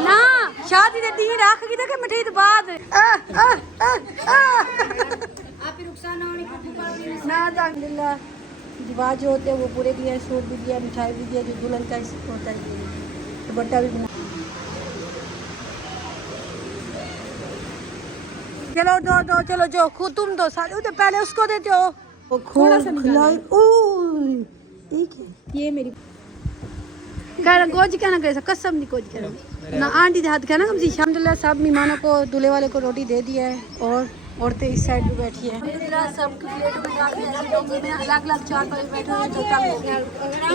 ना शादी दे दी रख की के मिठाई तो बाद ना अल्हम्दुलिल्लाह रिवाज जो होते हैं वो पूरे दिए, सूट भी दिया, मिठाई भी दिया, जो दुल्हन का होता है दुपट्टा भी बना। चलो दो चलो जो खुद तुम दो सारे तो पहले उसको देते हो वो थोड़ा सा ठीक है। ये मेरी गोज क्या ना करे कसम नहीं गोज क्या ना आंटी हाथ क्या ना कम से अल्हम्दुलिल्लाह सब मेहमानों को दूल्हे वाले को रोटी दे दिया है और औरतें इस साइड पे बैठी है। सब प्लेटों में डाल दिया, अलग-अलग चार पांच बैठे हैं तो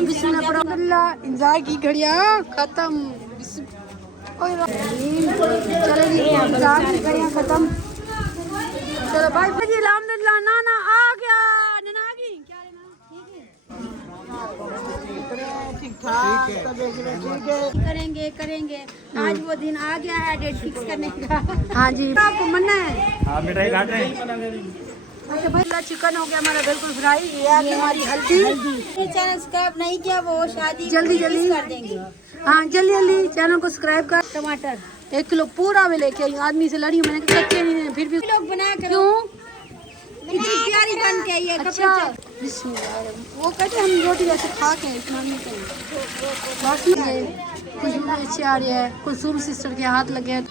बिस्मिल्लाह अल्हम्दुलिल्लाह इंतजार की घड़ियां खत्म। चलो जी इंतजार की घड़ियां खत्म। चलो भाई जी अल्हम्दुलिल्लाह नाना आ गया। नाना आ गई क्या लेना? ठीक है करेंगे आज वो दिन आ गया है डेट फिक्स करने का। हाँ जी आपको मन्ना है। हाँ मिठाई काट रहे हैं। अच्छा भाई चिकन हो गया हमारा बिल्कुल फ्राई। ये हमारी हल्दी चैनल सब्सक्राइब नहीं किया वो शादी जल्दी कर देंगे। हाँ जल्दी चैनल को सब्सक्राइब कर। टमाटर 1 किलो पूरा में लेके आई आदमी से लड़ी मैंने कच्चे नहीं फिर भी लोग बनाया क्यों इतनी प्यारी बन के आई है। अच्छा वो कहते हम रोटी ऐसे खा के इतना नहीं चाहिए। खुशबू अच्छी आ रही है। कुलसूम सिस्टर के हाथ लगे हैं।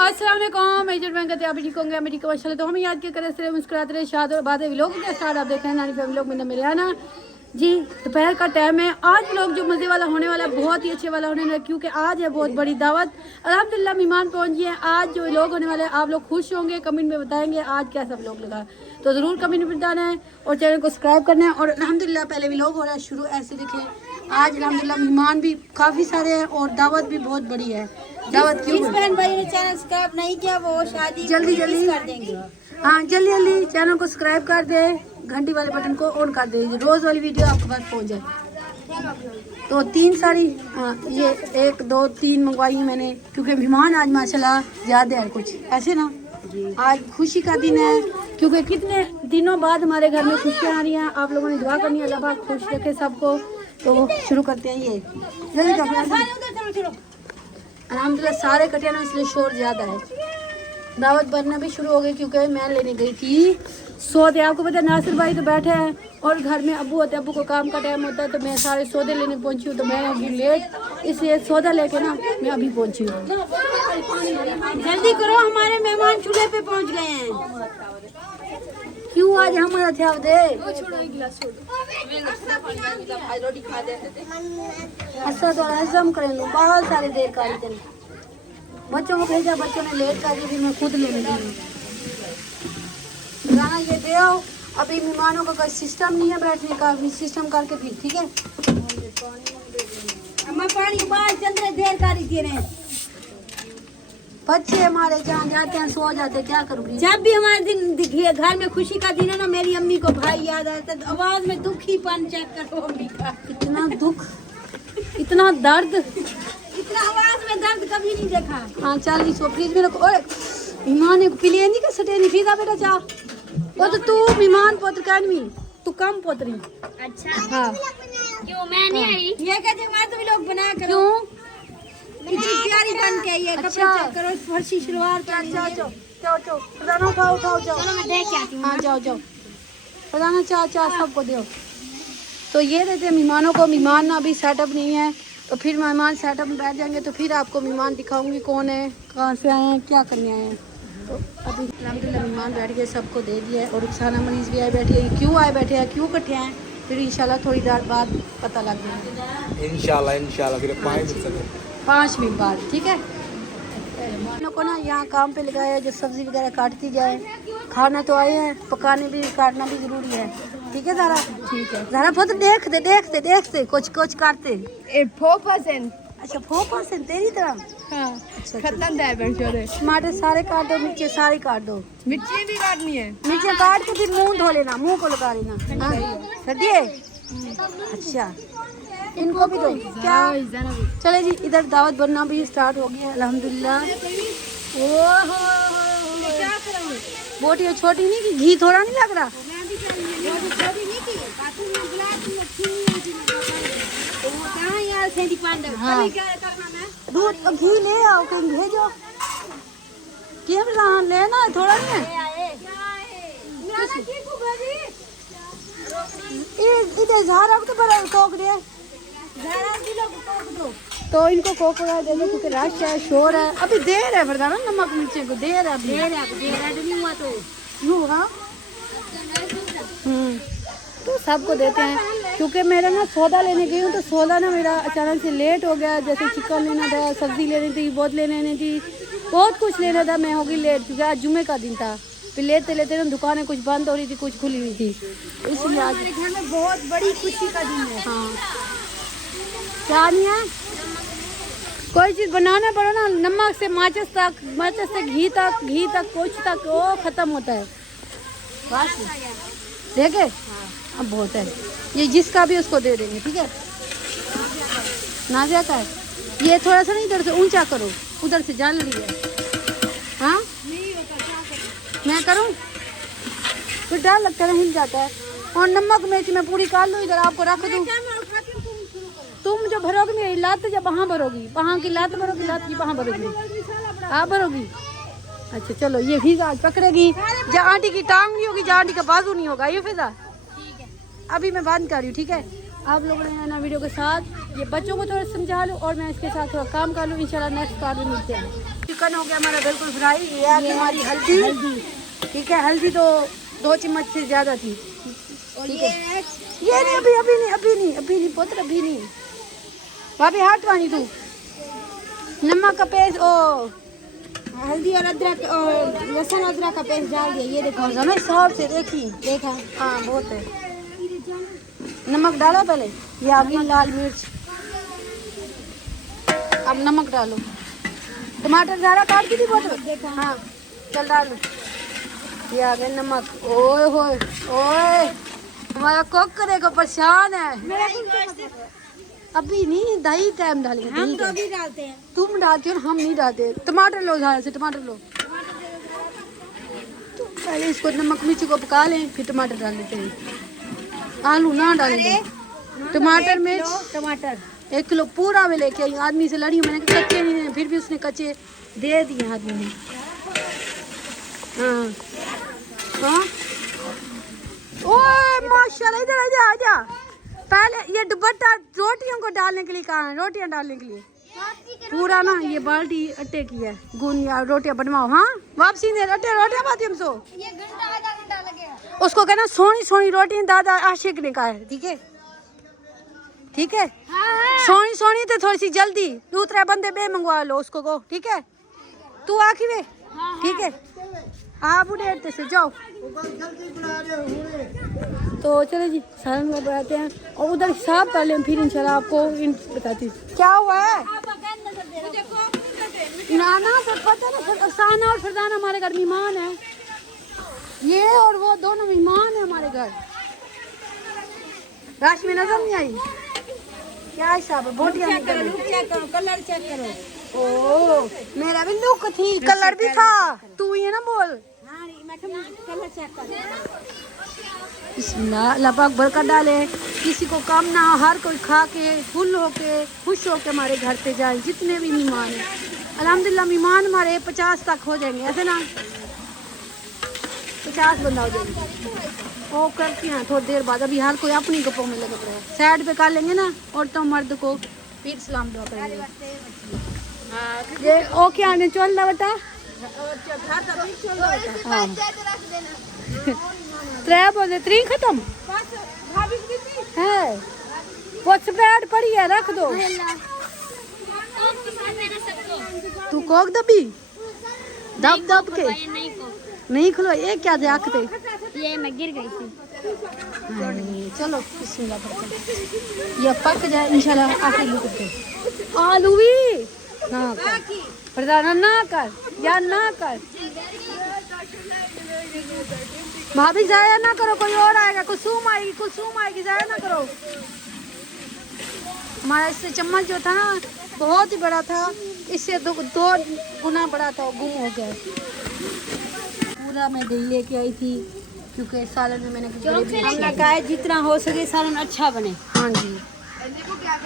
अस्सलाम वालेकुम मेजर बैंक आप ठीक होंगे मैं ठीक हूं। तो हम याद क्या करें सिर्फ मुस्कुराते रहे शाद और बातें व्लॉग के स्टार्ट आप देख रहे हैं नानी पे व्लॉग में मेरे आना जी। दोपहर का टाइम है। आज व्लॉग जो मज़े वाला होने वाला है बहुत ही अच्छे वाला होने वाला है क्योंकि आज है बहुत बड़ी दावत। अल्हम्दुलिल्लाह मेहमान पहुंच गए हैं। आज जो व्लॉग होने वाला है आप लोग खुश होंगे। कमेंट में बताएंगे आज कैसा व्लॉग लगा तो ज़रूर कमेंट में बताना है और चैनल को सब्सक्राइब करना है। और अल्हम्दुलिल्लाह पहले व्लॉग हो रहा है शुरू ऐसे देखें। आज अल्हम्दुलिल्लाह मेहमान भी काफ़ी सारे हैं और दावत भी बहुत बड़ी है। दावत क्यों बहन भाई ने चैनल सब्सक्राइब नहीं किया वो शादी जल्दी कर देंगे। हाँ जल्दी चैनल को सब्सक्राइब कर दे घंटी वाले बटन को ऑन कर दे रोज़ वाली वीडियो आपके पास पहुंच जाए। तो 3 साड़ी हाँ ये 1 2 3 मंगवाई मैंने क्योंकि मेहमान आज माशाल्लाह ज़्यादा है कुछ ऐसे ना। आज खुशी का दिन है क्योंकि कितने दिनों बाद हमारे घर में खुशियाँ आ रही हैं। आप लोगों ने दुआ करनी है अल्लाह पाक खुश रखे सबको। तो शुरू करते हैं ये जल्दी अल्हम्दुलिल्लाह सारे कटिया ना इसलिए शोर ज़्यादा है। दावत बनना भी शुरू हो गई क्योंकि मैं लेने गई थी सौदे। आपको पता है नासिर भाई तो बैठे हैं और घर में अब्बू होते हैं। अब्बू को काम का टाइम होता है तो मैं सारे सौदे लेने पहुंची हूँ तो मैं अभी लेट इसलिए सौदा लेके ना मैं अभी पहुंची हूँ। जल्दी करो हमारे मेहमान चूल्हे पे पहुंच गए हैं। क्यों आज हमारा ध्यान दे अच्छा तो हजम करें बहुत सारे देर का बच्चों को भेजा बच्चों ने लेट कर दी फिर मैं खुद लेने गई। गाना ये दे आओ अभी मेहमानों का कोई सिस्टम नहीं है बैठने का भी सिस्टम करके फिर ठीक है। पानी देर कर बच्चे हमारे जहाँ जाते हैं सो जाते हैं क्या करूँगी। जब भी हमारे दिन घर में खुशी का दिन है ना मेरी अम्मी को भाई याद आता है तो आवाज में दुखीपन चेक करो अम्मी का इतना दुख इतना दर्द इतना आवाज में दर्द कभी नहीं देखा। हाँ चल सो फ्रिज में रखो। मेहमान पिलिए नहीं कर सटे नहीं फीका बेटा चाह वो तो तू मेहमान पोत्र कानवी तू कम पोतरी। अच्छा हाँ क्यों मैं नहीं आई ये कहते हमारे तो भी लोग बना कर क्यों इतनी प्यारी बन के आई है। कपड़े चेक करो फर्शी सलवार जाओ प्रधाना उठाओ जाओ चलो मैं देख के आती हूँ। हाँ जाओ प्रधाना चाह सबको दो। तो ये देते मेहमानों को। मेहमान ना अभी सेटअप नहीं है तो फिर मेहमान सेटअप में बैठ जाएंगे तो फिर आपको मेहमान दिखाऊंगी कौन है कहाँ से आए हैं क्या करने आए हैं। तो अभी अल्हम्दुलिल्लाह मेहमान बैठ गए सबको दे दिया है और रुखसाना मरीज भी आए बैठी है। क्यों आए बैठे हैं क्यों इकट्ठे हैं फिर इंशाल्लाह थोड़ी देर बाद पता लग जाएगा इंशाल्लाह फिर 5 मिनट बाद ठीक है। मेहमानों को ना यहाँ काम पे लगाया है जो सब्जी वगैरह काटती जाए। खाना तो आए हैं पकाने भी काटना भी जरूरी है ठीक है ज़रा ठीक है ज़रा बहुत देखते कुछ काटते 4%। अच्छा 4% तेरी तरह हाँ अच्छा खत्म दे बैठे टमाटर सारे काट दो मिर्ची सारी काट दो मिर्ची भी काटनी है मिर्ची काट के फिर मुंह धो लेना मुंह को लगा लेना सर्दी है। अच्छा इनको भी दो क्या चले जी इधर दावत बनना भी स्टार्ट हो गया अल्हम्दुलिल्लाह। बोटी छोटी नहीं की घी थोड़ा नहीं लग रहा कहाँ यार सेंधी पांडे हाँ। कभी क्या करना मैं दूध घी ले आओ कहीं भेजो केम रहा लेना है, थोड़ा नहीं है। नाना की को भाजी इधर झारा तो बड़ा कोक दे, 11 किलो कोक दो। तो इनको कोक वगैरह दे दो क्योंकि रश है, शोर है, अभी देर है फरदाना, नमक मिर्ची को देर है अभी। देर है नहीं हुआ तो यूँ हाँ तो सबको देते हैं क्योंकि मेरा ना सौदा लेने गई हूँ तो सौदा ना मेरा अचानक से लेट हो गया। जैसे चिकन लेना था, सब्जी लेनी थी, बहुत लेनी थी, बहुत कुछ लेना था, मैं हो गई लेट क्योंकि आज जुमे का दिन था। फिर लेते लेते ना दुकानें कुछ बंद हो रही थी, कुछ खुली हुई थी, इसलिए आज मेरे घर में बहुत बड़ी खुशी का दिन है। हाँ क्या नहीं है, कोई चीज़ बनाना पड़ो ना, नमक से माचिस तक, माचिस से घी तक कुछ तक वो ख़त्म होता है बस। देखे अब बहुत है, ये जिसका भी उसको दे देंगे, ठीक है। नाजिया का है ये, थोड़ा सा नहीं इधर से ऊंचा करो, उधर से जल रही है। हाँ मैं करूँ फिर डर लगता है, हिल जाता है। और नमक मिर्च मैं पूरी काट लूँ, इधर आपको रख दूँ, तुम जो भरोगी मेरी लात जब वहाँ भरोगी, वहाँ की लात भरोगी, लात की वहाँ भरोगी, आप भरोगी। अच्छा चलो ये फिजा आज पकड़ेगी, जहाँ आंटी की टांग नहीं होगी, जहाँ आंटी का बाजू नहीं होगा, ये फिजा अभी मैं बांध कर रही हूँ, ठीक है। आप लोगों ने ना वीडियो के साथ ये बच्चों को थोड़ा समझा लूँ और मैं इसके साथ थोड़ा काम कर लूँ, इंशाल्लाह नेक्स्ट पार्ट में मिलते हैं। चिकन हो गया हमारा बिल्कुल फ्राई, ये है हमारी हल्दी, ठीक है। हल्दी तो 2 चम्मच से ज़्यादा थी, ठीक है। ये नहीं अभी नहीं पुत्र, अभी नहीं भाभी, हाथ वानी तू। नमक का पेस्ट, ओ हल्दी और अदरक और लहसुन अदरक का पेस्ट डाल दिया, ये देखो ना हिसाब से देखी, देखा। हाँ बहुत है। नमक डाला पहले, ये आ गई लाल मिर्च, अब नमक डालो। टमाटर ज़्यादा काट दी थी बहुत, देखा। हाँ चल डालो। ये आ गया नमक, ओए होए ओए, हमारा कुक करेगा परेशान है। अभी नहीं, दही टाइम डालेंगे, हम दही तो टाइम। भी डालते हैं। तुम डालते हो हम नहीं डालते। टमाटर लो, ज़्यादा से टमाटर लो, तो पहले इसको नमक मिर्ची को पका लें, फिर टमाटर डाल देते हैं। आलू ना डालेंगे, टमाटर मिर्च। टमाटर 1 किलो पूरा में लेके आई, आदमी से लड़ी हूँ मैंने, कच्चे नहीं है, फिर भी उसने कच्चे दे दिए आदमी ने। हाँ हाँ ओए माशाल्लाह, इधर आजा आजा। पहले ये दुपट्टा रोटियों को डालने के लिए कहा है, रोटियां डालने के लिए पूरा ना, ये बाल्टी अट्टे की है, गुन या रोटियां बनवाओ। हाँ वापसी दे अट्टे रोटियां बाती हम सो, ये घंटा आधा घंटा लगेगा। उसको कहना सोनी सोनी रोटियां दादा आशिक ने कहा है, ठीक है ठीक है। सोनी सोनी तो थोड़ी सी जल्दी, 2-3 बंदे बे मंगवा लो उसको को, ठीक है। तू आखी वे, ठीक है। हाँ बुढ़े से जाओ, तो चलो जी सालन में बनाते हैं और उधर हिसाब कर लें, फिर इंशाल्लाह आपको बताती हूँ क्या हुआ है। ना ना फिर पता ना, साना और फरदाना हमारे घर मेहमान है, ये और वो दोनों मेहमान है हमारे घर। राश में नजर नहीं आई क्या हिसाब है, बोटियां चेक करो, लुक चेक करो, कलर चेक करो। ओ मेरा भी लुक थी, कलर भी था, तू ये ना बोल। हाँ मैं कलर चेक करो। बिस्मिल्लाह, अल्लाह पाक बरकत डाले, किसी को कम ना हो, हर कोई खा के फुल होके खुश होके हमारे घर पे जाए, जितने भी मेहमान हैं। अल्हम्दुलिल्लाह मेहमान हमारे 50 तक हो जाएंगे, ऐसे ना 50 बंदा हो जाएंगे। वो करते हैं थोड़ी देर बाद, अभी हर कोई अपनी गप्पों में लगे पड़े हैं। साइड पे कर लेंगे ना औरतों मर्द को, फिर सलाम दुआ करेंगे। ये ओके आने चल रहा बेटा, हाँ 3 बजे 3 खत्म है, वो स्प्रेड पड़ी है, रख दो। तू कोक दबी दब दब के नहीं खुलो, ये क्या देखते, ये मैं गिर गई थी। चलो बिस्मिल्लाह करते हैं, ये पक जाए इंशाल्लाह आखिर में करते हैं। आलू भी ना कर प्रधान, ना कर या ना कर भाभी, जाया ना करो, कोई और आएगा, कुसुम आएगी, जाया ना करो। हमारा इससे चम्मच जो था ना बहुत ही बड़ा था, इससे 2 गुना बड़ा था, वो गुम हो गया। पूरा मैं दही लेके आई थी, क्योंकि सालन में मैंने कुछ हमने कहा है जितना हो सके सालन अच्छा बने। हाँ जी,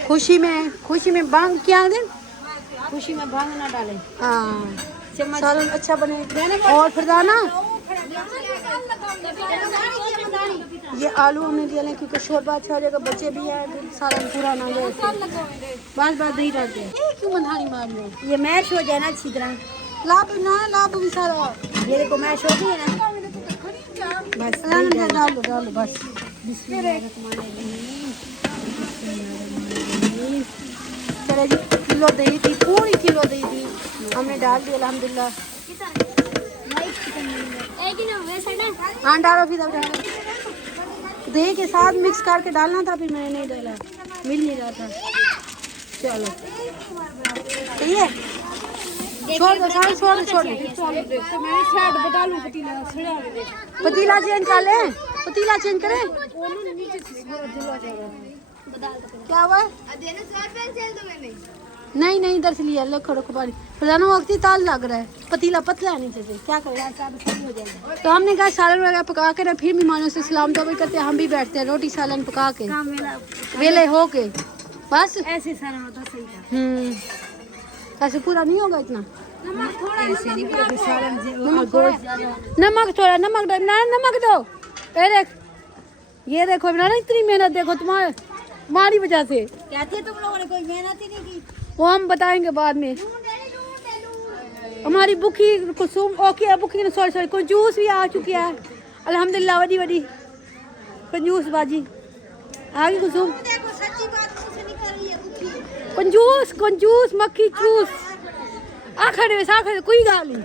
खुशी में भांग क्या दिन, खुशी में भांग ना डालें। हाँ सालन अच्छा बने। और फरदाना ये आलू हमने दिया है क्योंकि शोरबा अच्छा हो जाएगा, बच्चे भी हैं, फिर सालन पूरा ना जाए। बात नहीं डालते। ये क्यों मंधानी मार रहे हो? ये मैश हो जाए ना अच्छी तरह। लाभ भी सारा ये देखो मैश हो गई है ना। बस डाल दो बस। चलो जी, किलो दही थी, पूरी किलो दही थी, हमने डाल दी अल्हम्दुलिल्लाह। हाँ डालो, फिर अब डालो। दही के साथ मिक्स करके डालना था, फिर मैंने नहीं डाला, मिल नहीं रहा था। चलो सही है, छोड़ दो पतीला चेंज कर ले, पतीला चेंज करें। क्या हुआ? नहीं इधर से लिया, रखो पानी। फरजाना वक्त ही ताल लग रहा है, पतीला पतला है नीचे से, क्या करें? तो हमने कहा सालन वगैरह पका के ना, फिर मेहमानों से सलाम तो भी करते हैं, हम भी बैठते हैं रोटी सालन पका के वेले हो के, बस ऐसे सालन होता सही था। ऐसे पूरा नहीं होगा इतना। नमक थोड़ा, ऐसे नहीं पूरा सालन नमक दो। ये देखो ना, इतनी मेहनत देखो तुम्हारी वजह से। कहती है तुम लोगों ने कोई मेहनत ही नहीं की। वो हम बताएंगे बाद में। हमारी बुखी कुसुम ओके, बुखी सॉरी कंजूस भी आ चुकी है अल्हम्दुलिल्लाह, वडी कंजूस बाजी आ गई कुसुम। देखो सच्ची बात मुझसे निकल रही है। कंजूस मक्खी चूस आखिर कोई गाल नहीं।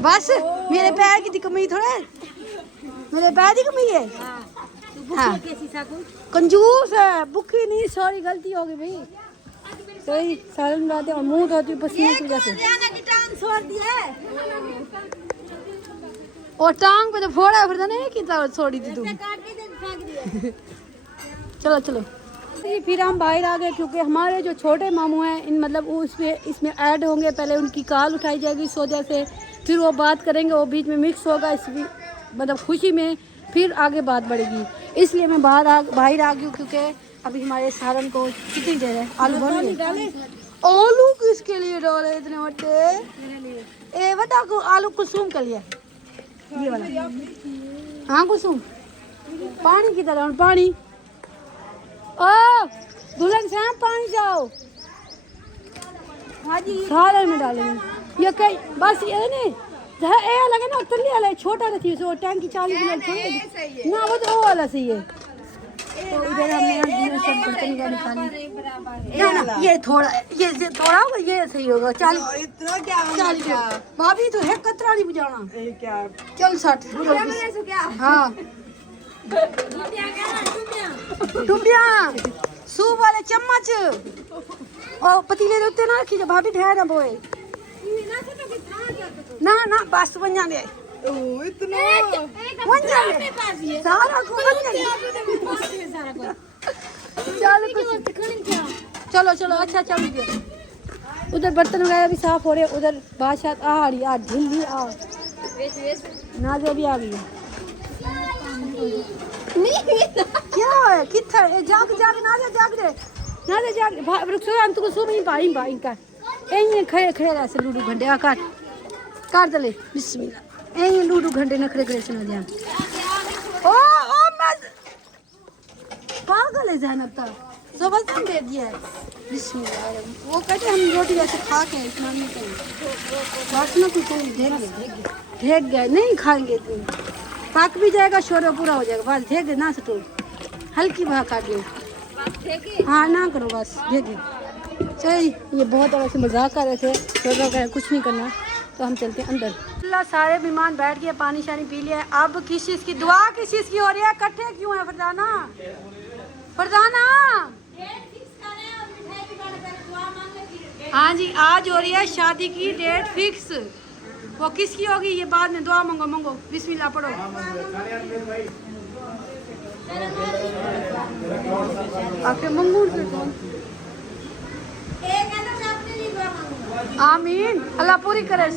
बस मेरे पैर की कमी थोड़ा है, मेरे पैर की कमी है। हाँ कंजूस है, बुखी नहीं, सॉरी गलती हो गई भाई। सही सालन बनाते और मुंह धोती पसीने की वजह से। और टांग पे तो फोड़ा फिर नहीं कितना छोड़ी थी तुम। चलो फिर हम बाहर आ गए क्योंकि हमारे जो छोटे मामू हैं इन मतलब इसमें ऐड होंगे। पहले उनकी कॉल उठाई जाएगी सोजा से, फिर वो बात करेंगे, वो बीच में मिक्स होगा इस मतलब खुशी में, फिर आगे बात बढ़ेगी। इसलिए मैं बाहर आ गई क्योंकि अभी हमारे सालन को कितनी देर है। आलू बन गए। आलू किसके लिए डाले इतने बड़े? ए बता को आलू कुसुम के लिए, ये वाला। हाँ कुसुम पानी की तरह पानी। ओ दुल्हन से पानी जाओ सालन में डालेंगे। ये कई बस ये नहीं ए लगे ना तल्ली वाला छोटा रहती है, टैंकी 40 मिनट छोड़ ना, वो तो वो वाला सही है। तो इधर हमने सब बर्तन का निकाली ना, ये थोड़ा होगा, ये सही होगा। 40 भाभी तो है कतरा नहीं बुझाना क्या? चल 60 हाँ टुंडिया सूप वाले चम्मच और पतीले देते ना रखी, भाभी ढेर ना बोए ना बस बन जाने सारा चलो अच्छा चल गया। उधर बर्तन वगैरह भी साफ हो रहे, उधर बादशाह आ रही है ढीली नाज़िया भी आ गई है। क्या है किधर जाग तुमको सो नहीं पाई का खड़े ऐसे लूडू घंटे काट दले बिस्मिल्लाह ए लूडू घंटे न खड़े सुना दिया। ओ मैं पागल है ज़ैनब था, ज़बरदस्त दे दिया है। बिस्मिल्लाह वो कहते हम रोटी वैसे खा के इतना नहीं करेंगे, वासना को ढेक गए नहीं खाएंगे तो पक भी जाएगा, शोर पूरा हो जाएगा। बस ढेक ना सटो, हल्की भाग काट लो। हाँ ना करो बस ढेक। चलिए ये बहुत तरह से मजाक कर रहे थे, शोर वगैरह कुछ नहीं करना, तो हम चलते हैं अंदर। अल्लाह सारे मेहमान बैठ गए, पानी शानी पी लिया। अब किस चीज़ की दुआ किस चीज़ की हो रही है? इकट्ठे क्यों है फरजाना? हाँ जी आज हो रही है शादी की डेट फिक्स। वो किसकी होगी ये बाद में दुआ मांगो बिस्मिल्लाह पढ़ो। आके मंगू आमीन अल्लाह पूरी करे।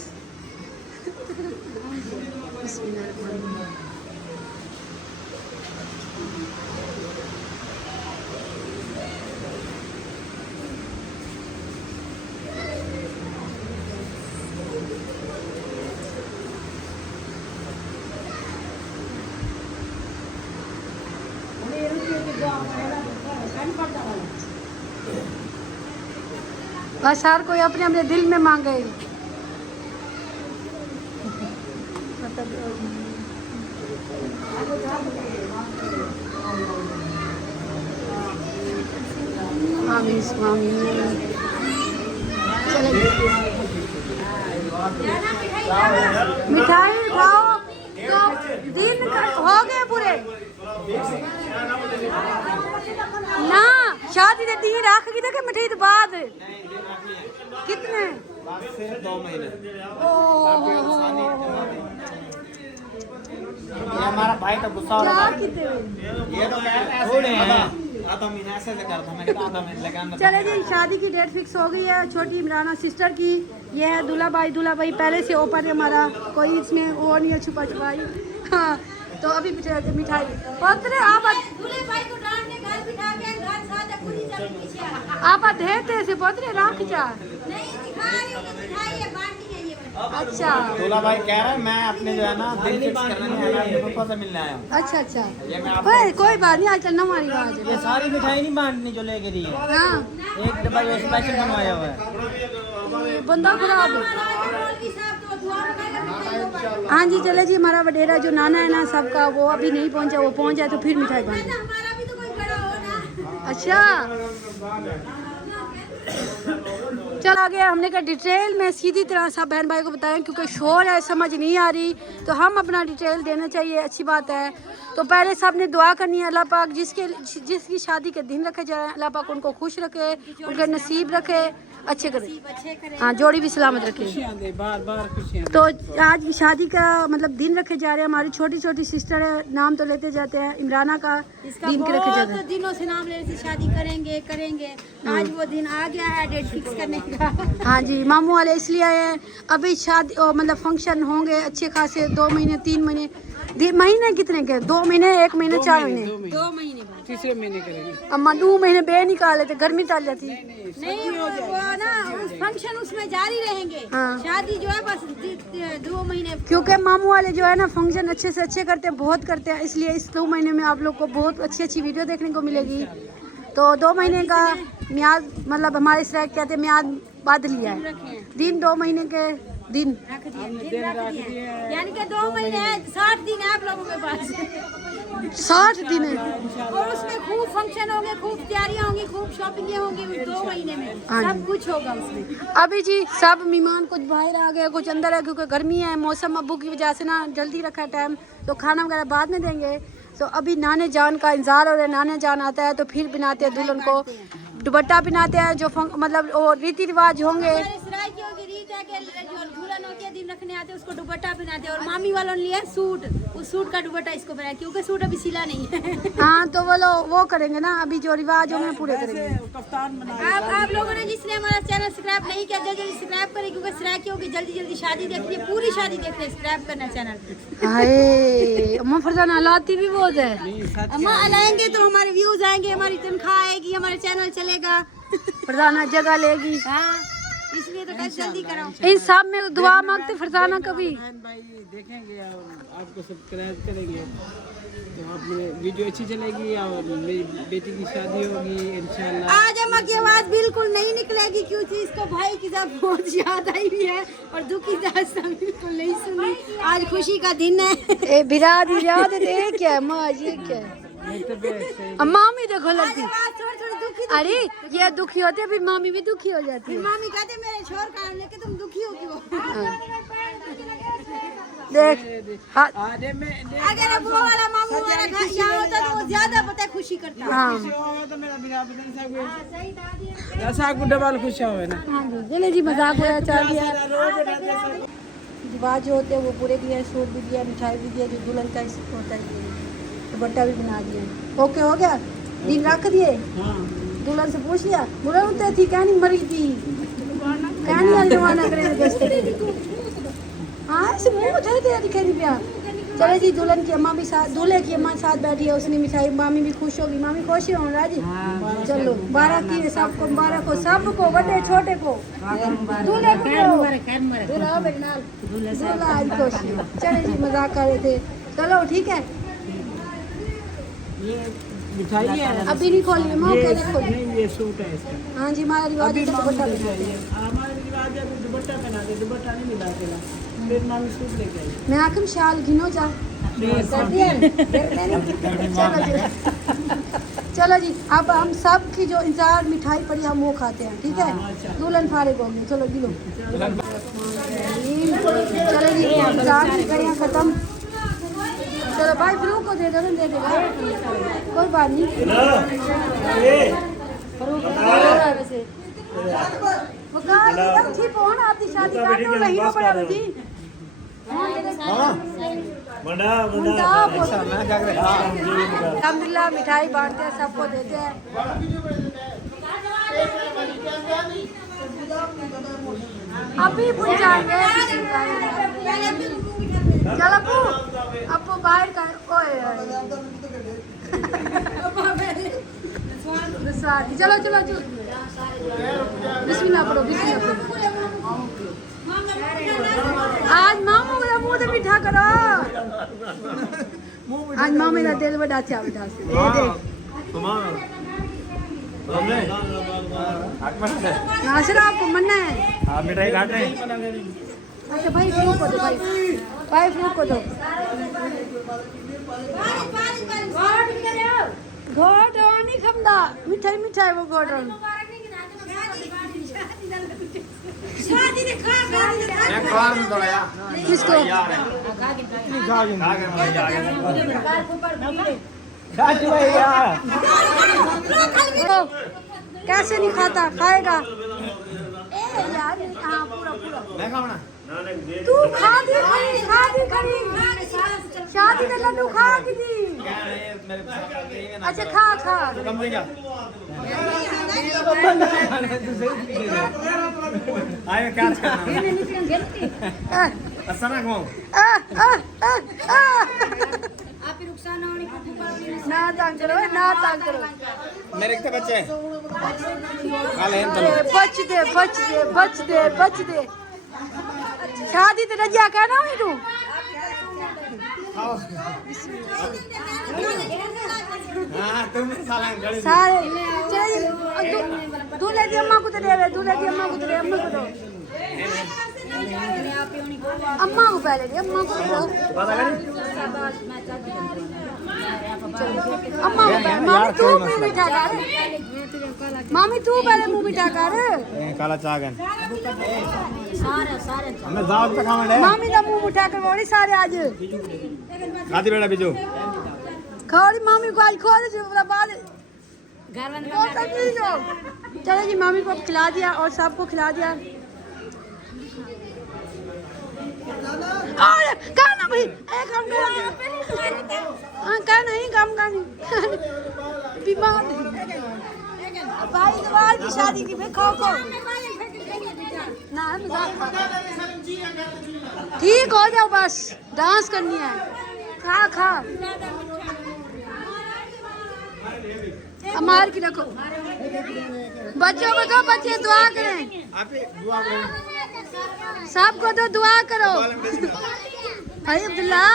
बस हर कोई अपने अपने दिल में मांगे। आमीन स्वामी। मिठाई खाओ तो दिन हो गए पूरे ना। शादी दे दिन रख गई कि मिठाई तो बाद कितने सिर्फ 2 महीने। ये हमारा भाई तो गुस्सा हो रहा था। ये तो थोड़े हैं। आधा महीना ऐसे से करता मैं कहता आधा महीना लगा। चले जी, शादी की डेट फिक्स हो गई है छोटी इमराना सिस्टर की। ये है दूल्हा भाई पहले से ओपन है हमारा, कोई इसमें वो नहीं है छुपा छुपाई। हाँ तो अभी मिठाई पत्र आप दूल्हे भाई को डांटने घर बिठा के घर साथ पूरी चल पीछे आप ढेरते से पत्र राख जा। नहीं दिखा रही हूं कि मिठाई है बांटी है ये। अच्छा दूल्हा भाई कह रहा है मैं अपने जो है ना दिन फिक्स करने नहीं आया, अपने पापा से मिलने आया हूँ। अच्छा अच्छा ये मैं कोई बात नहीं, आज चलना हमारी बात ये सारी मिठाई नहीं बांटनी जो लेके दी है। हाँ एक डब्बा ये स्पेशल बनवाया हुआ है। बंदा खराब है। मौलवी साहब तो दुआ करेगा मिठाई को। हाँ जी चले जी, हमारा वडेरा जो नाना है ना सबका, वो अभी नहीं पहुंचा, वो पहुंच जाए तो फिर मिठाई बांटे। हमारा भी तो कोई बड़ा हो ना। अच्छा चल आ गया। हमने कहा डिटेल में सीधी तरह सब बहन भाई को बताएं, क्योंकि शोर है समझ नहीं आ रही, तो हम अपना डिटेल देना चाहिए, अच्छी बात है। तो पहले सब ने दुआ करनी है अल्लाह पाक जिसकी शादी के दिन रखे जाए, अल्लाह पाक उनको खुश रखे, उनके नसीब रखे, अच्छे करे, हाँ जोड़ी भी सलामत रखे। तो आज शादी का मतलब दिन रखे जा रहे हैं। हमारी छोटी छोटी सिस्टर है, नाम तो लेते जाते हैं, इमराना का दिन के रखे जाते हैं। दिनों से नाम लेने से शादी करेंगे। आज वो दिन आ गया है डेट फिक्स करने का। हाँ जी, मामू वाले इसलिए आए हैं। अभी शादी मतलब फंक्शन होंगे अच्छे खासे, 2 महीने 3 महीने महीने कितने के 2 महीने 1 महीने 4 महीने 2 महीने बाद तीसरे महीने करेंगे। अम्मा 2 महीने बे निकाले थे, गर्मी चल जाती। नहीं वो ना उस फंक्शन उसमें जारी रहेंगे। हाँ। शादी जो है बस 2 महीने। क्योंकि मामू वाले जो है ना फंक्शन अच्छे से अच्छे करते हैं, बहुत करते हैं, इसलिए इस 2 महीने में आप लोग को बहुत अच्छी अच्छी वीडियो देखने को मिलेगी। तो 2 महीने का म्याद मतलब हमारे इसराइल कहते हैं म्याद बांध लिया है। दिन 2 महीने के दिन रख दिए यानी कि 2 महीने 60 दिन है आप लोगों के पास। 60 दिन है। और उसमें खूब फंक्शन होंगे, खूब तैयारियां होंगी, खूब शॉपिंगें होंगी उस 2 महीने में। हाँ सब जी। कुछ होगा उसमें। अभी जी सब मेहमान कुछ बाहर आ गए, कुछ अंदर है, क्योंकि गर्मी है, मौसम अब्बू की वजह से ना जल्दी रखा टाइम, तो खाना वगैरह बाद में देंगे। तो अभी नाने जान का इंतजार हो रहा है। नाने जान आता है तो फिर बनाते हैं दुल्हन को दुपट्टा पहनाते हैं, जो मतलब वो रीति रिवाज होंगे। हमारे सराय की रीत है कि जो दुल्हन के दिन रखने आते हैं उसको दुपट्टा पहनाते हैं। और मामी वालों ने लिया सूट, उस सूट का दुपट्टा इसको पहनाया क्योंकि सूट अभी सिला नहीं है। हाँ तो वो लोग वो करेंगे ना, अभी जो रिवाज होंगे पूरे करेंगे। आप लोगों ने जिसने हमारा चैनल सब्सक्राइब नहीं किया जल्दी जल्दी सब्सक्राइब करें, क्योंकि सराय की जल्दी जल्दी शादी देखनी है, पूरी शादी देखनी है, सब्सक्राइब करना चैनल। हाय अम्मा फरजाना लाती भी बहुत है। अम्मा लाएंगे तो हमारे व्यूज आएंगे, हमारी तनख्वाह आएगी, हमारा चैनल चलेगा। फरजाना जगह लेगी। हाँ इसलिए तो जल्दी कराओ। इन सब में दुआ मांगते फरजाना कभी। भाई देखेंगे और आपको सब्सक्राइब करेंगे तो आप वीडियो अच्छी चलेगी और मेरी बेटी की शादी होगी इंशाल्लाह। आज अम्मा की आवाज बिल्कुल नहीं निकलेगी क्योंकि इसको भाई की जब बहुत याद आई हुई है और दुखी दास्तान बिल्कुल नहीं सुनी। आज खुशी का दिन है। ए बिराद याद है क्या माँ, ये क्या मामी देखो लगती। थोड़ी थोड़ी दुखी अरे ये दुखी होते फिर मामी भी दुखी हो जाती है। मामी कहते मेरे छोर का लेके तुम दुखी हो क्यों? देख हाँ अरे मैं अगर वो वाला मामू वाला घर यहाँ होता तो वो ज्यादा पता है खुशी करता। हाँ तो मेरा बिना ऐसा को डबल खुश हो ना। हाँ जी चले जी, मजाक होया चाह दिया। रिवाज जो होते हैं वो पूरे किए, सूट भी दिया, मिठाई भी दिया, जो दुल्हन का होता है दुपट्टा भी बना दिया। ओके हो गया, दिन रख दिए। दुल्हन से पूछ लिया, बुरा होता थी क्या नहीं मरी थी क्या नहीं अलवाना करे दस्ते हाँ ऐसे मुँह थे दिखाई नहीं पिया। चले जी, दुल्हन की अम्मा भी साथ, दूल्हे की अम्मा साथ बैठी है, उसने मिठाई, मामी भी खुश होगी, मामी खुश हो राजी। चलो 12 की सबको, 12 को सबको, बड़े छोटे को, दूल्हे को दूल्हा बेगनाल दूल्हा आज खुश। चले जी, मजाक कर रहे थे। चलो ठीक है। मिठाई है। अभी नहीं खोली, मौके देखो। नहीं, ये सूट है इसका। हाँ जी, हमारा रिवाज है दुपट्टा मांगू पहना चाहिए। हमारे रिवाज है दुपट्टा पहना दे, दुपट्टा नहीं मिला के ला। फिर मांगी सूट लेके आई। मैं आखिर शाल घिनो जा। चलो जी, अब हम सब की जो इंतजार मिठाई पड़ी हम वो खाते हैं, ठीक है। दुल्हन फारे बोल चलो गिलो। चलो जी, इंतजार भी करें खत्म। चलो भाई फ्रूक को दे दो, दे दे कोई बात नहीं। वो गाल एकदम ठीक हो ना, आपकी शादी का तो नहीं हो पड़ा जी। अल्हम्दुलिल्लाह मिठाई बांटते हैं, सबको देते हैं। अभी भूल जाएंगे। चल अप्पू बाहर का चलो चलो चलो बिस्मिल्लाह पढ़ो, बिस्मिल्लाह पढ़ो। आज मामू का मुंह तो मीठा करो। आज माँ मेरा दिल बड़ा अच्छा बेटा से दे नासिर आपको मन्ना है। आप मिठाई काट रहे हैं? अच्छा भाई फ्रूट को दो, भाई फ्रूट को दो। घोट नहीं खमदा, मिठाई मिठाई वो घोट किसको कैसे नहीं खाता, खाएगा यार। हाँ पूरा पूरा तू खा दी खरी शादी का लड्डू खा की दी। अच्छा खा खा आए क्या असना को ना तंग करो, ना तंग करो। मेरे कितने बच्चे हैं? बच दे। शादी तो रजिया कहना हुई तू। सारे दूल्हे की अम्मा को तो दे, दूल्हे की अम्मा को तो दे, अम्मा को दो, अम्मा को पहले दे, अम्मा को दो, अम्मा को पहले। मामी तू मुंह मीठा कर, मामी तू पहले मुंह मीठा कर। काला चागन हमें दाल पे खाना है। मामी का मुंह उठा कर बोली सारे आज खाती बेटा बिजू खाओ मामी को आज खो दे बाद। चलो जी, मामी को खिला दिया और सबको खिला दिया। और कहना भाई एक हम नहीं कम का नहीं बीमार भाई दोबारा की शादी की खाओ ना ठीक हो जाओ, बस डांस करनी है। खा अमार की रखो, बच्चों को दो, बच्चे दुआ करें, सबको तो दुआ करो। भाई अब्दुल्ला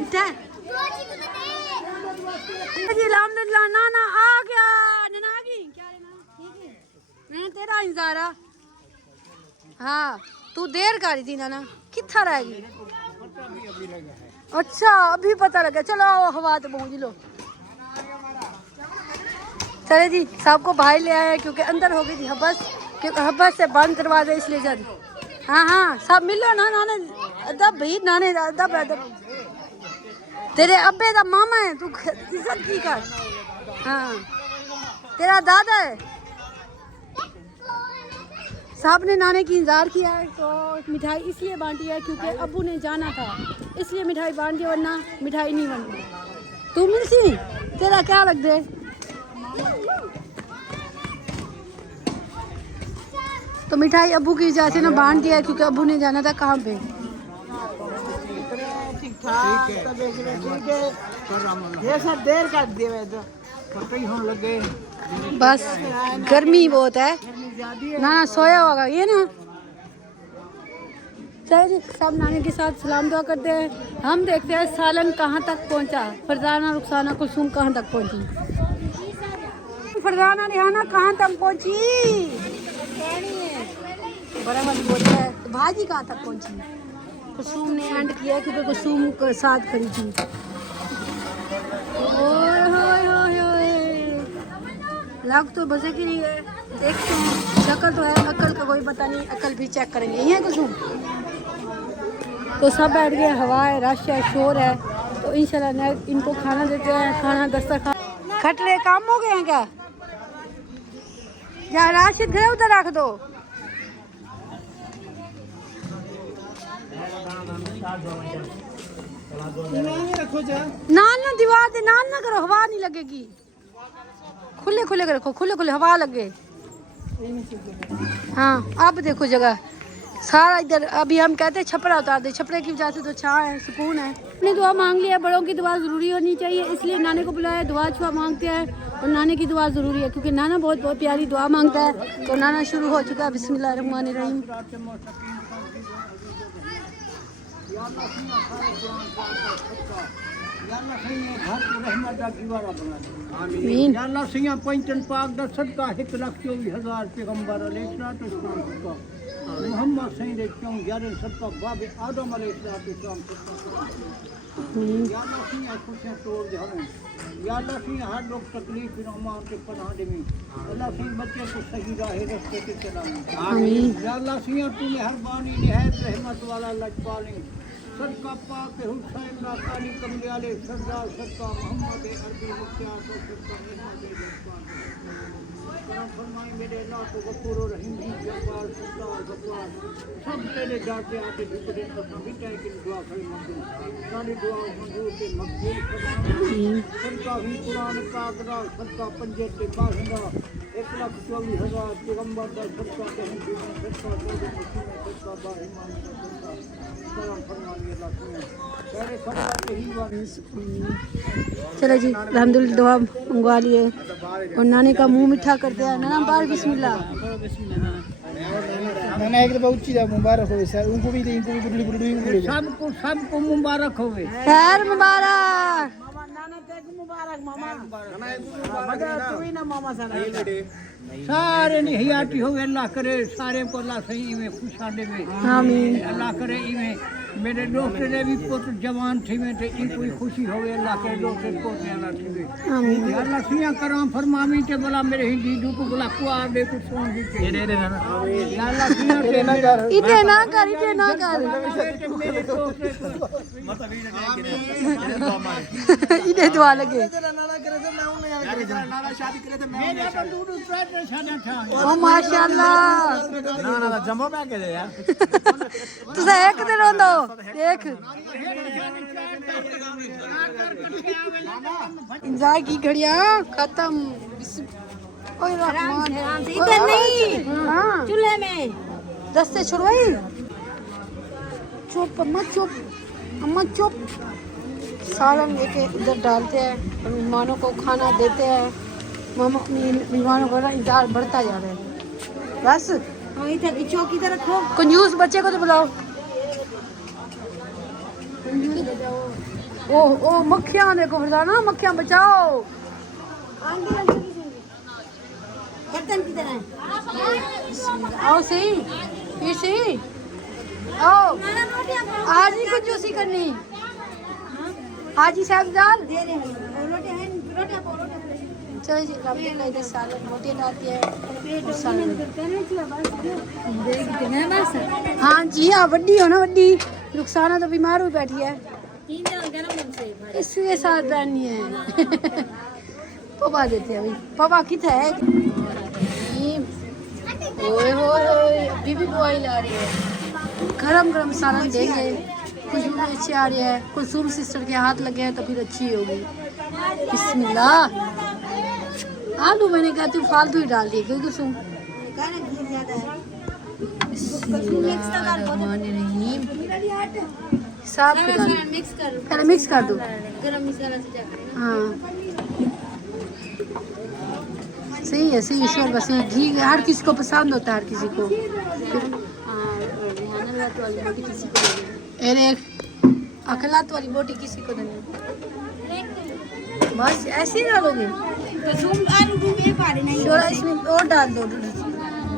उठा जी, अल्हम्दुलिल्लाह नाना आ गया। ननागी क्या मैं तेरा इंतजारा। हाँ तू देर कर रही थी ना, कितना रहेगी? अच्छा अभी पता लगा। चलो आओ हवा तो पहुँच लो। चले जी, सबको भाई ले आए क्योंकि अंदर हो गई थी हबस, क्योंकि हबस से बंद दरवाजे इसलिए जब। हाँ सब मिलो ना, नाने अदब भाई, नाने अदब तेरे अब्बे का मामा है, तू इज्जत की कर। हाँ तेरा दादा है। साहब ने नाने की इंतजार किया है, तो मिठाई इसलिए बांटी है क्योंकि अब्बू ने जाना था, इसलिए मिठाई बांट दी, वरना मिठाई नहीं बनती। तू मिलती तेरा क्या लग दे। तो मिठाई अब्बू की वजह से ना बांट दिया है क्योंकि अब्बू ने जाना था कहाँ पे। ये सब देर कर दिए तो कहीं होने लगे। बस गर्मी बहुत है। ना सोया होगा ये ना। चलो जी, सब नानी के साथ सलाम दुआ करते हैं। हम देखते हैं सालन कहाँ तक पहुँचा, फरजाना रुखसाना कुलसूम कहाँ तक पहुँची, फरजाना रिहाना कहाँ तक पहुँची, बराबर बोलते हैं। तो भाजी कहाँ तक पहुँची, कुलसूम ने एंड किया क्योंकि कुलसूम के साथ खड़ी थी। ओए होए होए होए, लग तो बसे की नहीं है, देखते हैं। शक्ल तो है, अकल का कोई पता नहीं, अकल भी चेक करेंगे। ये है कुलसूम तो सब बैठ गए, हवा है, रश है, शोर है, तो इंशाल्लाह इनको खाना देते हैं। खाना दस्तरखान खटरे काम हो गए हैं क्या? या राशिद घर उधर रख दो। नान ना दीवार दे, नान ना करो, हवा नहीं लगेगी। खुले खुले रखो, खुले खुले हवा लगे। हाँ अब देखो जगह सारा इधर। अभी हम कहते हैं छपरा उतार दे, छपरे की वजह से तो छां है, सुकून है। अपनी दुआ मांग लिया, बड़ों की दुआ ज़रूरी होनी चाहिए, इसलिए नाने को बुलाया। दुआ छुआ मांगते हैं और नाने की दुआ ज़रूरी है क्योंकि नाना बहुत बहुत प्यारी दुआ मांगता है। तो नाना शुरू हो चुका है। बिस्मिल्लाहिर्रहमानिर्रहीम। आमीन। पंचन पाक दा सदका 1,24,000 पैगंबर अलैहिस्सलाम मोहम्मद सही दे क्यों 11 सदका बाबे आदम अलैहिस्सलाम या अल्लाह सिंह खुशियां तोड़ दे हमें। या अल्लाह सिंह हर लोग तकलीफ रहमान के पनाह दे। अल्लाह सिंह बच्चे को सही राह रास्ते पे चलाए। आमीन। या अल्लाह सिंह तू मेहरबानी निहायत रहमत वाला लजपाली सदका पाक हुसैन राकानी कमले वाले सरदार सदका मोहम्मद अरबी मुख्तार तो सदका रहमत लजपाल करम फरमाई मेरे अल्लाह तो गफूर रहीम जी जब्बार सरदार गफार सब तेरे डाटे आते झुकते तो बिटा की दुआ करी मंजूर सारी दुआ मंजूर के मकबूल फरमाई। सदका भी कुरान पाक दा सदका पंजे ते बाहिंदा 1,24,000 पैगंबर दा सदका ते हम सदका दो मसीह सदका बाहिमान करम फरमाई अल्लाह तेरे सदका ते ही वाली। चलो जी, अल्हम्दुलिल्लाह दुआ मंगवा लिए और नानी का मुंह मीठा कर दिया। नाना बार बिस्मिल्लाह। मैंने एक दफा उच्ची दा मुबारक हो सर उनको भी इनको भी गुडली गुडली सबको मुबारक होवे। खैर मुबारक। नाना तेरे मुबारक मामा मगर तू ही ना मामा सारा सारे ने हयाती हो अल्लाह करे सारे को अल्लाह सही में खुशाले में आमीन। अल्लाह करे इमे मेरे दोस्त ने भी पुत्र जवान थी में ते ई कोई खुशी होवे अल्लाह के दोस्त पोते अल्लाह थी में आमीन। या अल्लाह सिया कराम फरमामी ते बोला मेरे हिंदी दू को बोला कुआ दे कुछ सोन दी के दे दे ना या अल्लाह सिया ते मेरा इते ना कर, इते ना कर। मेरे दोस्त इते दुआ लगे। नाना शादी करे थे मैं मेरा तो दूर दूर शादी था ओ माशाअल्लाह। ना जम्बो मैं के दे यार तुसा एक दिन रोंदो देख। इंतजार की घड़ियां खत्म। ओए रहमान इधर नहीं, हाँ चूल्हे में। दस्ते छुड़वाई। चुप अम्मा चुप, अम्मा चुप। सालन लेके इधर डालते हैं और मेहमानों को खाना देते हैं। मेहमानों को ना इंतजार बढ़ता जा रहा है बस। हाँ इधर की चौकी इधर रखो। कंजूस बच्चे को तो बुलाओ। ओ मक्खियाँ देखो फरजाना, मक्खियाँ बचाओ। बर्तन की तरह। आओ सही, फिर सही आओ। आज ही कंजूसी करनी, आज ही साहबजाद दे रहे हैं रोटियां हैं, रोटियां पाओ, रोटियां। चलो जी, अल्हम्दुलिल्लाह इधर सालन रोटियां डालती है और सालन। हाँ जी हाँ, वड्डी हो ना वड्डी। रुखसाना तो बीमार हुई बैठी है, इसके साथ रहनी है। पापा देते हैं भाई, पापा कितना है। ओए होए अभी भी बुआई ला रही है। गरम गरम सालन देंगे, खुशबू भी अच्छी आ रही है। कुलसूम सिस्टर के हाथ लगे हैं तो फिर अच्छी होगी। बिस्मिल्लाह। आलू मैंने कहती हूँ फालतू ही डाल दिए क्योंकि कुलसूम। बिस्मिल्लाहिर्रहमानिर्रहीम। साफ पहले मिक्स कर दो। गरम मसाला से क्या करें। हाँ सही है, ईश्वर बस घी हर किसी को पसंद होता है, हर किसी को। फिर अखलात वाली बोटी किसी को नहीं। अरे अखलात वाली बोटी किसी को नहीं। बस ऐसे ही डालोगे। कुसुम आलू भी मेरे पारे नहीं थोड़ा इसमें और डाल दो।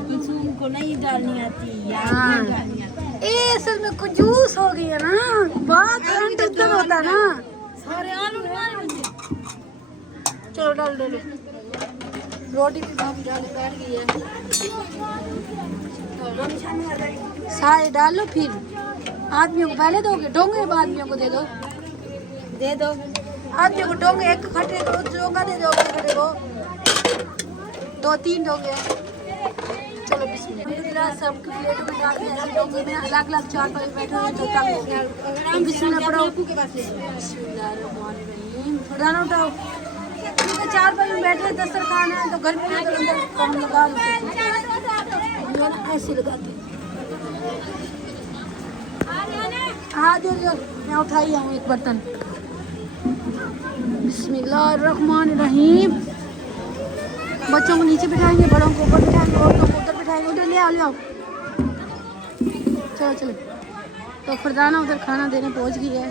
कुसुम को नहीं डालनी आती यार, हाँ। नहीं डालनी आती। ए असल में कंजूस हो गई है ना, बात अंडर होता ना। सारे आलू हमारे बचे। चलो डाल दो। रोटी भी भाभी डाले बैठ गई है। सारे डाल लो, फिर आदमियों को पहले दोगे, डोंगे आदमियों को दे दो। दे दो। आदमियों को डोंगे, एक खट्टे को डोंगा दे दो, खट्टे को 2-3 डोंगे। चलो बिस्मिल्लाह, सब प्लेटों में डाल दिया। ऐसे डोंगे में अलग-अलग 4-5 बैठे हुए तो तक बिस्मिल्लाह पढ़ो। बिस्मिल्लाहिर्रहमानिर्रहीम। दाना उठाओ। 4-5 में बैठे दस्तरखान है तो घर में अंदर कौन लगा लो, ऐसे लगाते। हाँ दे दो, मैं उठाई हूँ एक बर्तन। बिस्मिल्लाहिर्रहमानिर्रहीम। बच्चों को नीचे बिठाएंगे, बड़ों को ऊपर बिठाएंगे, औरतों को उधर बिठाएंगे। उधर ले आओ, ले आओ। चलो चलो। तो फरदाना उधर खाना देने पहुंच गई है।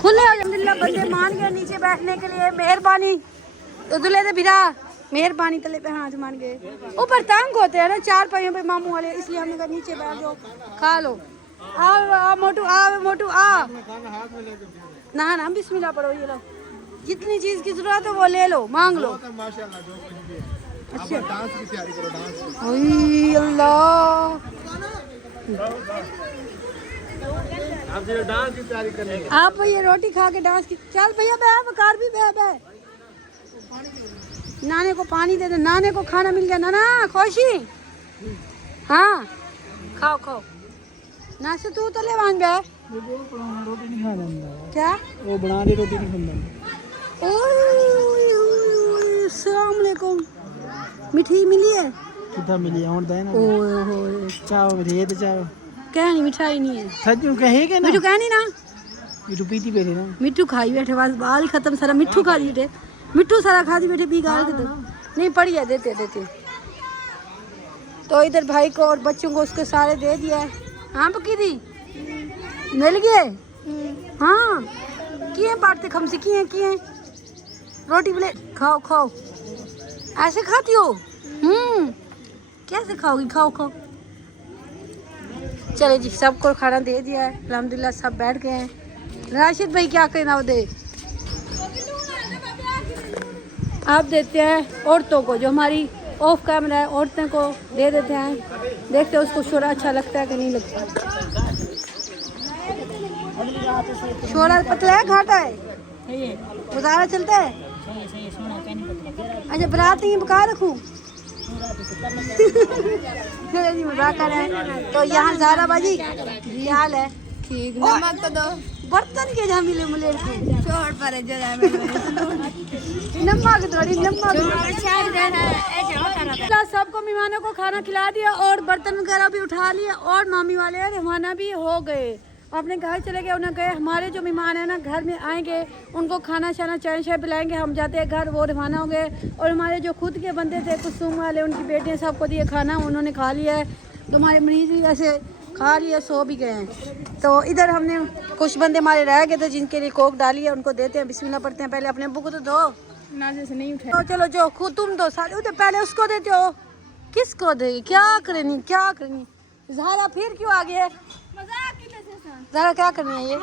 खुले अल्हम्दुलिल्लाह बंदे मान गए नीचे बैठने के लिए। मेहरबानी। तो दुल्हे से भिरा मेहरबानी, तले पे हाथ मान गए। ऊपर तंग होते हैं ना 4 पाइयों पे मामू वाले, इसलिए हमने कहा नीचे बैठ जाओ, खा लो। आ मोटू, आ मोटू, आ ना ना। बिस्मिल्लाह पढ़ो। ये लो, जितनी चीज की जरूरत है वो ले लो, मांग लो। अच्छा ओए अल्लाह, डांस की तैयारी करनी है। आप ये रोटी खा के डांस की। चल भैया बह, वकार भी बह बह। नाने को पानी दे दो, नाने को खाना मिल गया। नाना खुशी, हाँ खाओ खाओ। नाश्ते तू तो ले मान गए। रोटी नहीं खाना, क्या वो बना दी रोटी नहीं खाना। अस्सलाम वालेकुम। मिठाई मिली है? कितना मिली और दे ना। ओए होए, चाव मिली है तो चाव क्या नहीं, मिठाई नहीं है। सच कहे के ना, मिठू कहनी ना, मिठू पीती बैठे ना। मिठू खाई बैठे, बस बाल खत्म सारा। मिठू खा दी बैठे, मिठू सारा खा दी बैठे, पी गाल के तो नहीं पड़ी है। देते देते तो इधर भाई को और बच्चों को उसके सारे दे दिया है। हाँ पकी थी, मिल गए। हाँ किए बांटते खमसे, किए रोटी बोले खाओ खाओ। ऐसे खाती हो? कैसे खाओगी? खाओ खाओ। चले जी, सबको खाना दे दिया है अल्हम्दुलिल्लाह, सब बैठ गए हैं। राशिद भाई क्या करना, वो दे। आप देते हैं औरतों को, जो हमारी ऑफ कैमरा है, औरतें को दे देते हैं। देखते हैं उसको शोरा अच्छा लगता है कि नहीं लगता। शोरा पतला है घाटा है, गुजारा चलता है। अच्छा बरात नहीं पका रखूं? मजाक कर रहे हैं। तो यहाँ ज़ारा बाजी क्या हाल है? ठीक। नमक तो दो। बर्तन के जहाँ मिले मुले छोड़ पर जगह में नमक थोड़ी, नमक। सबको मेहमानों को खाना खिला दिया और बर्तन वगैरह भी उठा लिए और मामी वाले मेहमान भी हो गए, अपने घर चले गए। उन्हें गए, हमारे जो मेहमान है ना घर में आएंगे, उनको खाना शाना चाय शाय पिलाएंगे। हम जाते हैं घर, वो रवाना हो गए। और हमारे जो खुद के बंदे थे कुसुम वाले, उनकी बेटियां, सबको दिए खाना, उन्होंने खा लिया है। तो हमारे मरीज भी वैसे खा लिया, सो भी गए हैं। तो इधर हमने कुछ बंदे हमारे रह गए थे जिनके लिए कोक डाली है, उनको देते हैं। बिस्मिल्लाह पढ़ते हैं। पहले अपने अब्बू को तो दो, नाजे से नहीं उठे। तो चलो जो खुद तुम दो सारे, उधर पहले उसको देते हो। किसको देगी? क्या करनी, क्या करनी? ज़ारा फिर क्यों आ गया? ज़ारा क्या करनी है ये?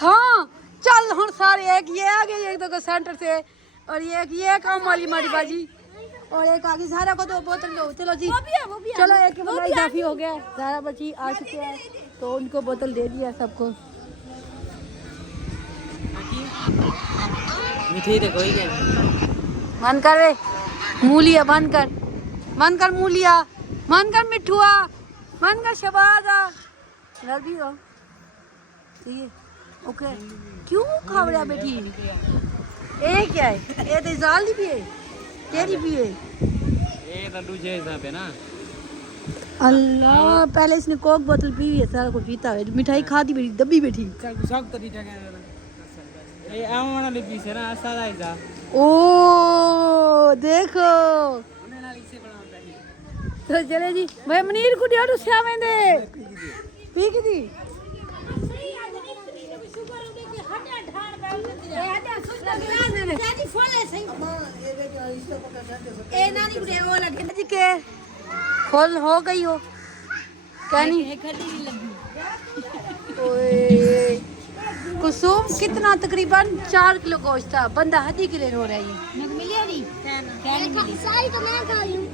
हाँ चल हम सारे, एक ये आ गए, एक दो सेंटर से, और ये काम वाली मारी बाजी, और एक आगे। ज़ारा को दो बोतल दो। चलो जी, चलो एक बंदा इजाफी हो गया। ज़ारा बची आ चुके हैं तो उनको बोतल दे दिया सबको। मिठाई देखो ही क्या बंद कर रे मूलिया, बंद कर, बंद कर मूलिया, बंद कर मिठुआ, बंद कर शबाजा। लड़ भी हो ठीक है, ओके। क्यों खावड़ा बेटी? ए क्या है? ए तो जाल भी है, तेरी भी है। ये लड्डू जे हिसाब है ना। अल्लाह, पहले इसने कोक बोतल पी है, सारा कुछ पीता है, मिठाई खाती बैठी, दबी बैठी। सब तरीका का ये आमना लिपि से ना सादा इजा। ओ देखो तो चले जी भाई, मनीर को दिया तो श्याम दे पी की थी के फुल हो गई हो क्या नहीं ओए कुसुम कितना तकरीबन 4 किलो गोश्त था बंदा हड्डी के लिए रो रहा है मिलिया नहीं सारी तो मैं खा रही हूँ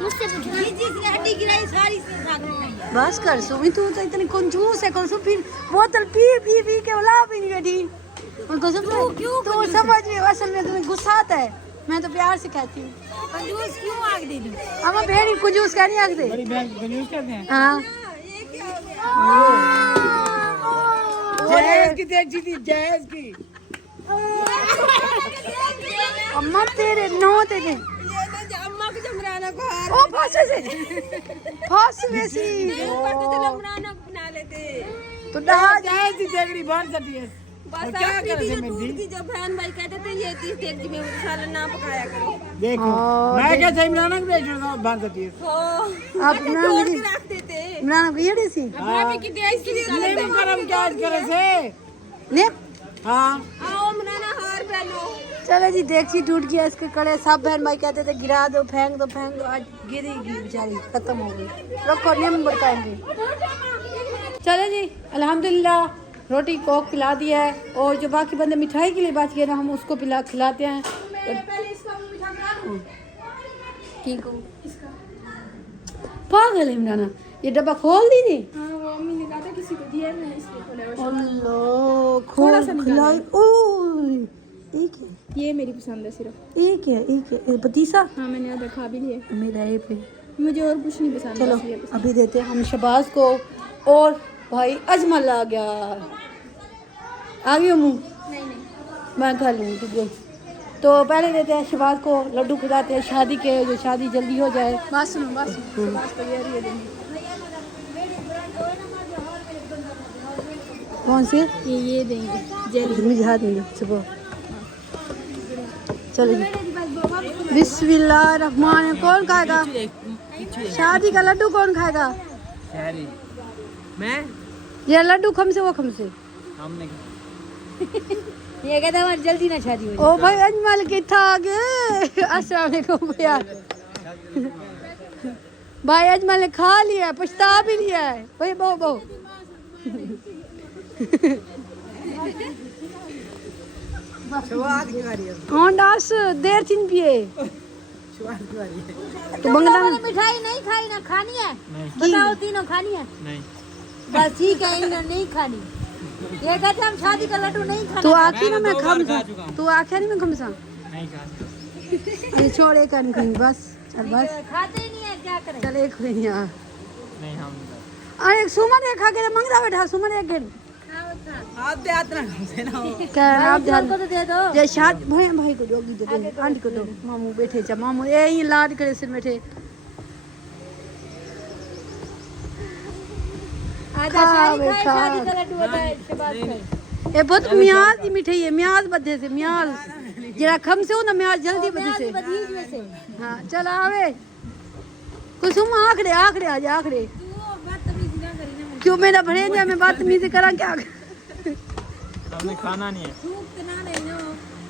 मुझसे पूछो जिसने हड्डी गिराई सारी से खा गई बस कर सुमी तू तो इतनी कंजूस है कुसुम फिर बोतल पी पी पी के उला भी नहीं बैठी और कुसुम तू समझ में असल में तुम्हें गुस्सा आता है मैं तो प्यार से कहती हूँ कंजूस क्यों आग दे दी हम भेड़ी कंजूस क्या नहीं आखते बड़ी बहन कंजूस करते हैं। हाँ जहेज की देखी थी जहेज की अम्मा तेरे नो तेरे अम्मा को जमराना को हार ओ फांसे से फांसे से जमराना बना लेते तो डहा जहेज की देखड़ी बांध सकती है बस क्या आपकी करे भी थे जो मेरी? दूध की जो बहन भाई कहते थे ये 30 देख में सालन ना पकाया करो देखो मैं क्या सही मिलाना कि देखड़ी बांध सकती है हो आप ना जोड़ मेरी के रख देते ना ये सी भाभी की देश की नीम गरम क्या करे से ने हाँ आओ मनाना हार पहनो चलो जी देखी टूट गया इसके कड़े सब बहन भाई कहते थे गिरा दो फेंक दो आज गिरेगी बेचारी खत्म हो गई रखो नीम बरकाएंगे चलो जी अल्हम्दुलिल्लाह रोटी को खिला दिया है और जो बाकी बंदे मिठाई के लिए बच गए ना हम उसको खिलाते हैं ठीक हो पागल है इमराना ये डब्बा खोल दी नहीं मम्मी ने कहा था किसी को दिया मैं इसलिए खोला अल्लाह खोल खिलाई ओए एक है ये मेरी पसंद है सिर्फ एक है पतीसा हाँ मैंने आधा खा भी लिया मेरा ये पे मुझे और कुछ नहीं पसंद चलो बस ये पसंद। अभी देते हैं हम शबाज को और भाई अजमल आ गया आ गई मुँह नहीं नहीं मैं खा लूँगी ठीक है तो पहले देते हैं शबाज को लड्डू खिलाते हैं शादी के जो शादी जल्दी हो जाए बात सुनो बात को ये देंगे कौन से ये देंगे जेली मुझे हाथ नहीं सुबह चलो जी बिस्मिल्लाह रहमान कौन खाएगा शादी का लड्डू कौन खाएगा शहरी मैं ये लड्डू खम से वो खम से हमने ये कहता हमारी जल्दी ना शादी हो ओ भाई अजमल कितना आ गए अस्सलाम वालेकुम भैया भाई अजमल ने खा लिया पछता भी लिया है भाई बहु बहु हाँ डास देर चिन पिए तो बंगला में मिठाई नहीं खाई ना खानी है बताओ तीनों खानी है नहीं बस ठीक है इन्होंने नहीं खानी ये कहते हम शादी का लड्डू नहीं खाना तू आखी ना मैं मैं 2 बार खमसा खा चुका हूँ। तू आखे नहीं मैं खमसा नहीं खा अरे छोड़ एक नहीं खाई बस चल बस खाते ही नहीं है क्या करें चल एक हुई यहाँ नहीं हम अरे सुमन एक खा के मंगदा बैठा सुमन एक गेड़ी आप दे आतना से ना क्या आप ध्यान को तो दे दो जय शाद भाई भाई को जोगी दे दे आंटी को दो मामू बैठे जा मामू ये लाड करे सिर बैठे आजा शादी खाए शादी का लड्डू होता है शबाज खाए ये बहुत म्याज की मिठाई है म्याज बदे से म्याज जरा खम से हो ना म्याज जल्दी बदे से बदीज में से हाँ चल आवे कुसुम आखड़े आखड़े आ जा आखड़े क्यों मेरा भरे जा मैं बदतमीजी करा क्या हमने खाना नहीं है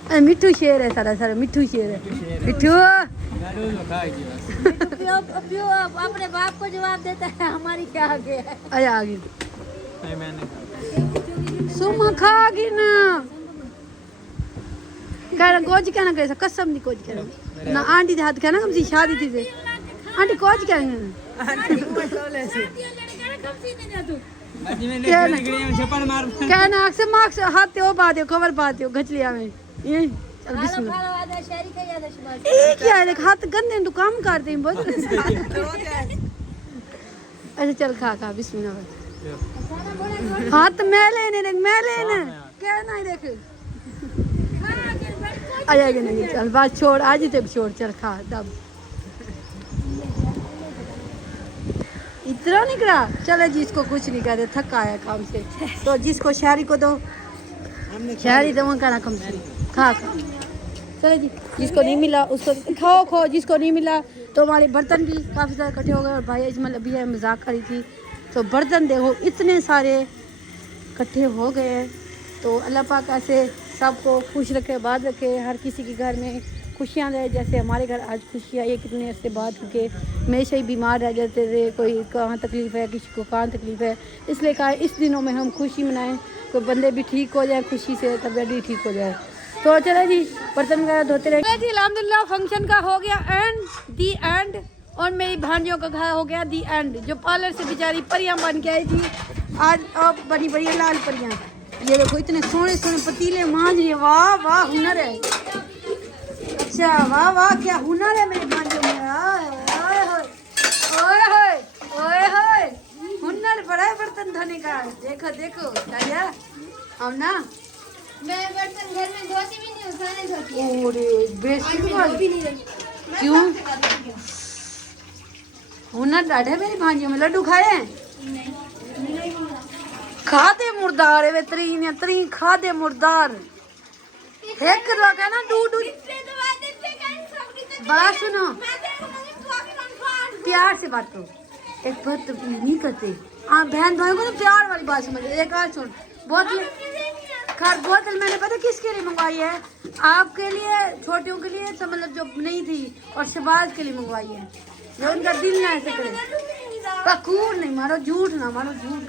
अरे मिठू शेर है सारा सारा मिठू शेर है मिठू लड्डू तो खाएगी बस प्यो अपने बाप को जवाब देता है हमारी क्या आगे है अरे आ गई नहीं मैंने खा सुमा खा गई ना कहना कोच कहना कैसा कसम नहीं कोच कहना ना आंटी के हाथ कहना कम सी शादी थी से आंटी कोच कहना अजी मैं निकली हूं छप्पड़ मार कहना अक्सर मार्क्स हाथ ओ बात कवर पाते हो घचलिया में ये चल बिस्मिल्लाह आधा शहरी का आधा शबाज ये क्या है देख हाथ गंदे तो काम करते हैं बहुत अच्छा चल खा खा बिस्मिल्लाह हाथ मैले ने देख मैले ने कहना ही देख आ जाएगा नहीं चल बात छोड़ आज ही तक छोड़ चल खा दब इतना निकला चलो जी इसको कुछ नहीं कहते थका है काम से तो जिसको शहरी को दो शहरी दो कहना कम से खा खा चलो जी जिसको नहीं मिला उसको खाओ खो जिसको नहीं मिला तो हमारे बर्तन भी काफ़ी ज़्यादा इकट्ठे हो गए और भाई अजमल अभी है मजाक करी थी तो बर्तन देखो इतने सारे इकट्ठे हो गए हैं। तो अल्लाह पाक ऐसे सबको खुश रखे, आबाद रखे, हर किसी के घर में खुशियाँ रहे। जैसे हमारे घर आज खुशी आई है कितने अरसे बाद, क्योंकि हमेशा ही बीमार रह जाते थे, कोई कहाँ तकलीफ़ है, किसी को कहाँ तकलीफ़ है, इसलिए कहा इस दिनों में हम खुशी मनाएं, कोई बंदे भी ठीक हो जाए खुशी से, तबीयत भी ठीक हो जाए। तो चलो जी बर्तन वगैरह धोते रहे जी। अल्हम्दुलिल्लाह फंक्शन का हो गया एंड और मेरी भांजियों का घर हो गया दी एंड। जो पार्लर से बेचारी परियां बन के आई थी आज अब बनी बड़ी लाल परियां। ये देखो इतने सोने सोने पतीले मांझ रही है, वाह वाह हुनर है। अच्छा वाह वाह क्या हुनर है मेरी भांजियों में, ओए होए हुनर बड़ा है बर्तन धोने का। देखो देखो ताया हम ना मैं बर्तन घर में धोती भी नहीं हूँ, खाने धोती हूँ। ओरे बेसिक क्यों हुनर डाढ़े मेरी भांजियों में। लड्डू खाए हैं? खादे मुर्दार है वे तरी खादे मुर्दार एक लगा ना दूध बड़ा सुनो प्यार से बात करो, एक बात नहीं करते आप बहन भाई को तो प्यार वाली बात समझ। एक बात सुन, बोतल मैंने पता किसके लिए मंगवाई है? आपके लिए, छोटियों के लिए, सब मतलब जो नहीं थी, और शबाज के लिए मंगवाई है, जो उनका दिल ना ऐसे करे। पकूर नहीं मारो, झूठ ना मारो, झूठ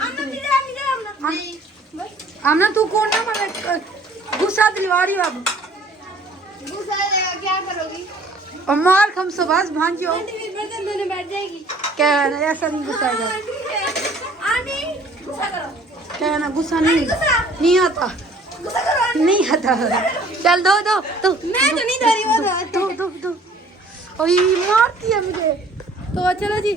हम ना तू कौन ना मारे गुस्सा दिलवारी अब क्या करोगी? और मार हम सुबह भांजियो बर्तन धोने बैठ जाएगी। क्या ऐसा नहीं गुस्सा आएगा, गुस्सा करो, क्या ना गुस्सा नहीं आता, नहीं आता। चल दो दो दो, मैं तो नहीं धो रही, वो दो दो दो, और ये मारती है मुझे। तो चलो जी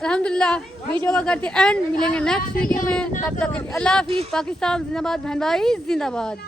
अल्हम्दुलिल्लाह वीडियो का करते एंड, मिलेंगे नेक्स्ट वीडियो में, तब तक अल्लाह हाफिज़। पाकिस्तान जिंदाबाद, बहन भाई जिंदाबाद।